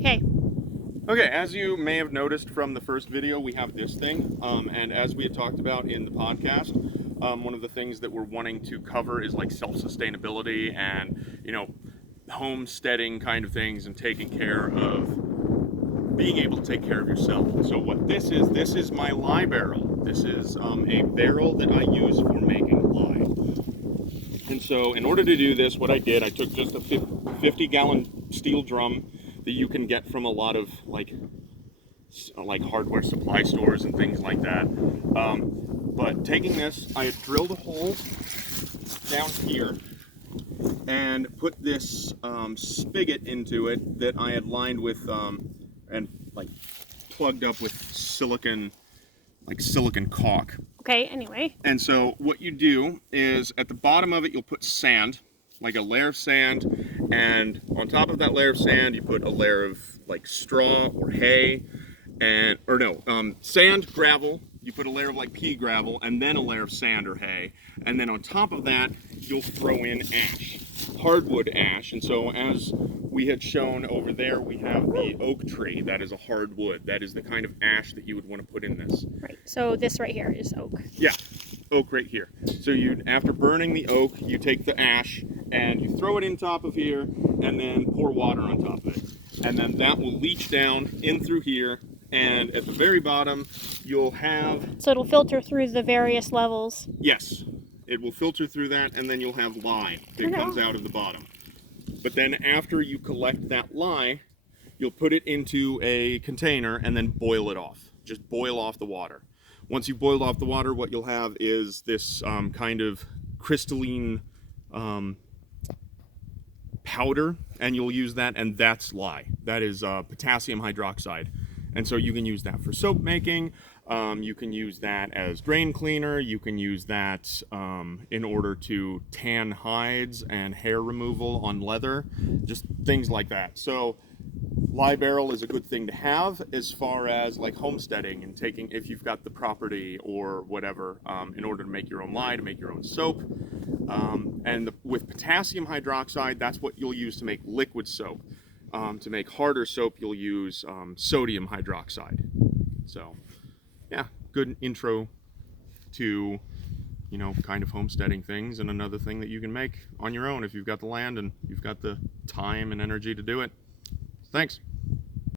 Okay. Okay, as you may have noticed from the first video, we have this thing, and as we had talked about in the podcast, one of the things that we're wanting to cover is like self-sustainability and, homesteading kind of things and taking care of being able to take care of yourself. So what this is my lye barrel. This is a barrel that I use for making lye. And so in order to do this, what I did, I took just a 50-gallon steel drum that you can get from a lot of like hardware supply stores and things like that. But taking this, I drilled a hole down here and put this spigot into it that I had lined with and like plugged up with silicon caulk. Okay, anyway. And so what you do is at the bottom of it you'll put sand, like a layer of sand, and on top of that layer of sand you put a layer of like straw or hay, sand, gravel. You put a layer of like pea gravel and then a layer of sand or hay, and then on top of that you'll throw in ash, hardwood ash. And so as we had shown over there, we have the oak tree. That is a hardwood. That is the kind of ash that you would want to put in this. Right, so this right here is oak. Yeah, oak right here. So after burning the oak, you take the ash and you throw it in top of here and then pour water on top of it. And then that will leach down in through here, and at the very bottom you'll have... So it'll filter through the various levels. Yes, it will filter through that, and then you'll have lye that comes out of the bottom. But then after you collect that lye, you'll put it into a container and then boil it off. Just boil off the water. Once you've boiled off the water, what you'll have is this kind of crystalline powder, and you'll use that, and that's lye. That is potassium hydroxide. And so you can use that for soap making, you can use that as drain cleaner, you can use that in order to tan hides and hair removal on leather, just things like that. So lye barrel is a good thing to have as far as like homesteading and taking, if you've got the property or whatever, in order to make your own lye, to make your own soap. With potassium hydroxide, that's what you'll use to make liquid soap. To make harder soap, you'll use sodium hydroxide. So, yeah, good intro to, kind of homesteading things, and another thing that you can make on your own if you've got the land and you've got the time and energy to do it. Thanks.